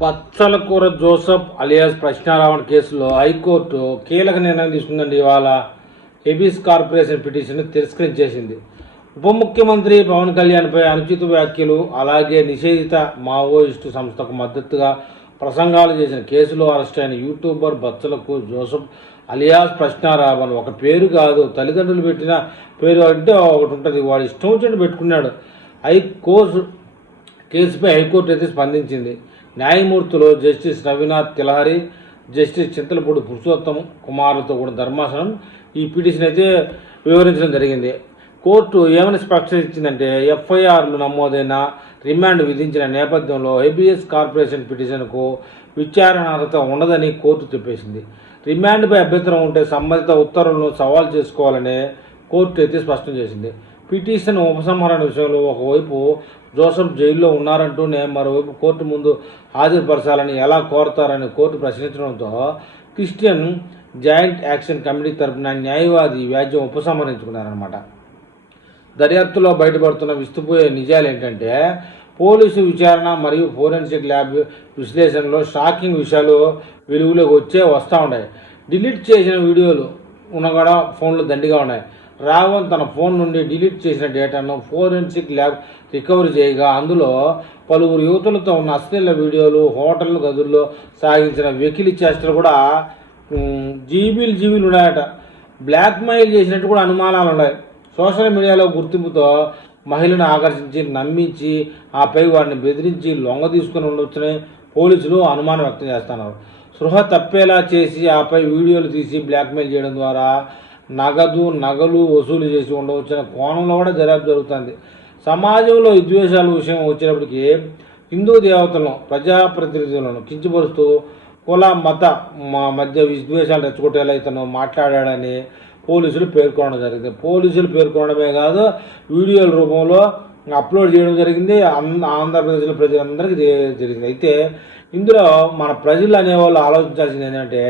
బచ్చలకూర Joseph alias ప్రశ్నారావణ కేసులో high court కీలక నిర్ణయం తీసుకుందండి. ఇవాళ హెబీస్ కార్పొరేషన్ పిటిషన్ తిరస్కరించేసింది. ఉప ముఖ్యమంత్రి పవన్ కళ్యాణ్పై అనుచిత వ్యాఖ్యలు, అలాగే నిషేధిత మావోయిస్టు సంస్థకు మద్దతుగా ప్రసంగాలు చేసిన కేసులో అరెస్ట్ అయిన యూట్యూబర్ బచ్చలకు జోసెఫ్ అలియాస్ ప్రశ్నారావణ్ ఒక పేరు కాదు, తల్లిదండ్రులు పెట్టిన పేరు అంటే ఒకటి ఉంటుంది, వాడు ఇష్టం వచ్చినట్టు పెట్టుకున్నాడు. కేసుపై హైకోర్టు అయితే స్పందించింది. న్యాయమూర్తులు జస్టిస్ రవినాథ్ తిలహరి, జస్టిస్ చింతలపూడి పురుషోత్తం కుమార్లతో కూడా ధర్మాసనం ఈ పిటిషన్ అయితే వివరించడం జరిగింది. కోర్టు ఏమని స్పష్టించిందంటే, ఎఫ్ఐఆర్లు నమోదైన, రిమాండ్ విధించిన నేపథ్యంలో హెబియస్ కార్పొరేషన్ పిటిషన్కు విచారణ అర్హత ఉండదని కోర్టు చెప్పేసింది. రిమాండ్పై అభ్యంతరం ఉంటే సంబంధిత ఉత్తర్వులను సవాల్ చేసుకోవాలని కోర్టు అయితే స్పష్టం చేసింది. పిటిషన్ ఉపసంహరణ విషయంలో ఒకవైపు జోసెఫ్ జైల్లో ఉన్నారంటూనే మరోవైపు కోర్టు ముందు హాజరుపరచాలని ఎలా కోరతారని కోర్టు ప్రశ్నించడంతో క్రిస్టియన్ జాయింట్ యాక్షన్ కమిటీ తరఫున న్యాయవాది వ్యాజ్యం ఉపసంహరించుకున్నారన్నమాట. దర్యాప్తులో బయటపడుతున్న విస్తుపోయే నిజాలు ఏంటంటే, పోలీసు విచారణ మరియు ఫోరెన్సిక్ ల్యాబ్ విశ్లేషణలో షాకింగ్ విషయాలు వెలుగులోకి వస్తూ ఉన్నాయి. డిలీట్ చేసిన వీడియోలు ఉన్న కూడా ఫోన్లో దండిగా ఉన్నాయి. రావణ్ తన ఫోన్ నుండి డిలీట్ చేసిన డేటాను ఫోరెన్సిక్ ల్యాబ్ రికవరీ చేయగా అందులో పలువురు యువతులతో ఉన్న అశ్లీల వీడియోలు, హోటల్ గదుల్లో సాగించిన వెకిలి చేష్టలు కూడా జీబీలు ఉన్నాయట. బ్లాక్మెయిల్ చేసినట్టు కూడా అనుమానాలు ఉన్నాయి. సోషల్ మీడియాలో గుర్తింపుతో మహిళను ఆకర్షించి, నమ్మించి, ఆపై వారిని బెదిరించి లొంగ తీసుకుని ఉండవచ్చని పోలీసులు అనుమానం వ్యక్తం చేస్తున్నారు. స్పృహ తప్పేలా చేసి, ఆపై వీడియోలు తీసి బ్లాక్మెయిల్ చేయడం ద్వారా నగలు వసూలు చేసి ఉండవచ్చనే కోణంలో కూడా దర్యాప్తు జరుగుతుంది. సమాజంలో విద్వేషాల విషయం వచ్చేటప్పటికి హిందూ దేవతలను, ప్రజాప్రతినిధులను కించపరుస్తూ కుల మత మధ్య విద్వేషాలు రెచ్చగొట్టేలా ఇతను మాట్లాడాడని పోలీసులు పేర్కొనడం జరిగింది. పోలీసులు పేర్కొనడమే కాదు, వీడియోల రూపంలో అప్లోడ్ చేయడం జరిగింది. ఆంధ్రప్రదేశ్లో ప్రజలందరికీ జరిగింది. అయితే ఇందులో మన ప్రజలు అనేవాళ్ళు ఆలోచించాల్సింది ఏంటంటే,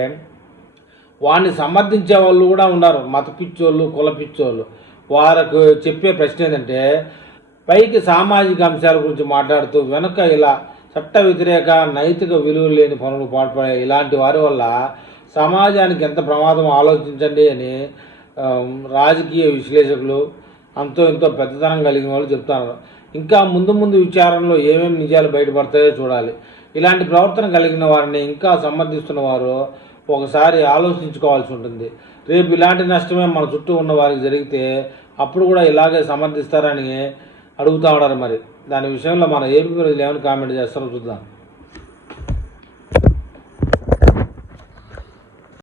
వాడిని సమర్థించే వాళ్ళు కూడా ఉన్నారు, మత పిచ్చోళ్ళు, కుల పిచ్చోళ్ళు. వారికి చెప్పే ప్రశ్న ఏంటంటే, పైకి సామాజిక అంశాల గురించి మాట్లాడుతూ వెనుక ఇలా చట్ట వ్యతిరేక, నైతిక విలువలు లేని పనులు పాల్పడే ఇలాంటి వారి వల్ల సమాజానికి ఎంత ప్రమాదం ఆలోచించండి అని రాజకీయ విశ్లేషకులు, అంతో ఇంతో పెద్దతనం కలిగిన వాళ్ళు చెప్తున్నారు. ఇంకా ముందు విచారణలో ఏమేమి నిజాలు బయటపడతాయో చూడాలి. ఇలాంటి ప్రవర్తన కలిగిన వారిని ఇంకా సమర్థిస్తున్న వారు ఒకసారి ఆలోచించుకోవాల్సి ఉంటుంది. రేపు ఇలాంటి నష్టమే మన చుట్టూ ఉన్న వారికి జరిగితే అప్పుడు కూడా ఇలాగే సమర్థిస్తారని అడుగుతూ ఉన్నారు. మరి దాని విషయంలో మన ఏపీ ప్రజలు ఏమైనా కామెంట్ చేస్తారో చూద్దాం.